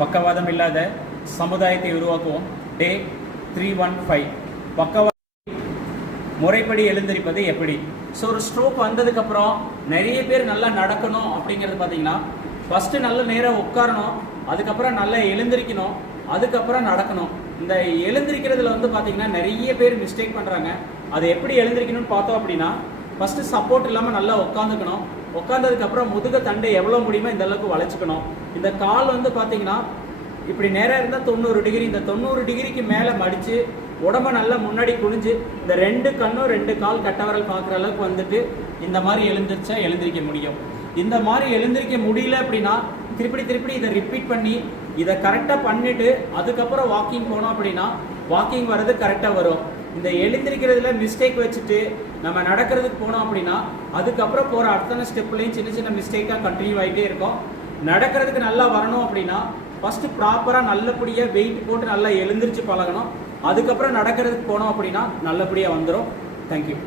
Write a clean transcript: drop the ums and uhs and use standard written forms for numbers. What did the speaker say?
பக்கவாதம் இல்லாத சமுதாயத்தை உருவாக்குவோம். டே 315 பக்கவாதம் முறைப்படி எழுந்திருப்பது எப்படி? ஸோ ஒரு ஸ்ட்ரோக் வந்ததுக்கப்புறம் நிறைய பேர் நல்லா நடக்கணும் அப்படிங்கிறது பார்த்தீங்கன்னா ஃபஸ்ட்டு நல்ல நேரம் உட்காரணும், அதுக்கப்புறம் நல்லா எழுந்திரிக்கணும், அதுக்கப்புறம் நடக்கணும். இந்த எழுந்திரிக்கிறதுல வந்து பார்த்தீங்கன்னா நிறைய பேர் மிஸ்டேக் பண்ணுறாங்க. அது எப்படி எழுந்திரிக்கணும்னு பார்த்தோம் அப்படின்னா ஃபஸ்ட்டு சப்போர்ட் இல்லாமல் நல்லா உட்காந்துக்கணும். உட்காந்ததுக்கப்புறம் முதுக தண்டை எவ்வளோ முடியுமோ இந்த அளவுக்கு வளைச்சிக்கணும். இந்த கால் வந்து பார்த்தீங்கன்னா இப்படி நேராக இருந்தால் 90 டிகிரி, இந்த 90 டிகிரிக்கு மேலே மடித்து உடம்ப நல்லா முன்னாடி குனிஞ்சு இந்த 2 கண்ணும் 2 கால் கட்டவரல் பார்க்குற அளவுக்கு வந்துட்டு இந்த மாதிரி எழுந்திரிச்சா எழுந்திரிக்க முடியும். இந்த மாதிரி எழுந்திரிக்க முடியல அப்படின்னா திருப்பி இதை ரிப்பீட் பண்ணி இதை கரெக்டாக பண்ணிவிட்டு அதுக்கப்புறம் வாக்கிங் போனோம் அப்படின்னா வாக்கிங் வர்றது கரெக்டாக வரும். இந்த எழுந்திரிக்கிறதுல மிஸ்டேக் வச்சுட்டு நம்ம நடக்கிறதுக்கு போனோம் அப்படின்னா அதுக்கப்புறம் போகிற அத்தனை ஸ்டெப்லையும் சின்ன மிஸ்டேக்காக கண்டினியூ ஆகிட்டே இருக்கும். நடக்கிறதுக்கு நல்லா வரணும் அப்படின்னா ஃபஸ்ட்டு ப்ராப்பராக நல்லபடியாக வெயிட் போட்டு நல்லா எழுந்திரிச்சு பழகணும். அதுக்கப்புறம் நடக்கிறதுக்கு போனோம் அப்படின்னா நல்லபடியாக வந்துடும். தேங்க்யூ.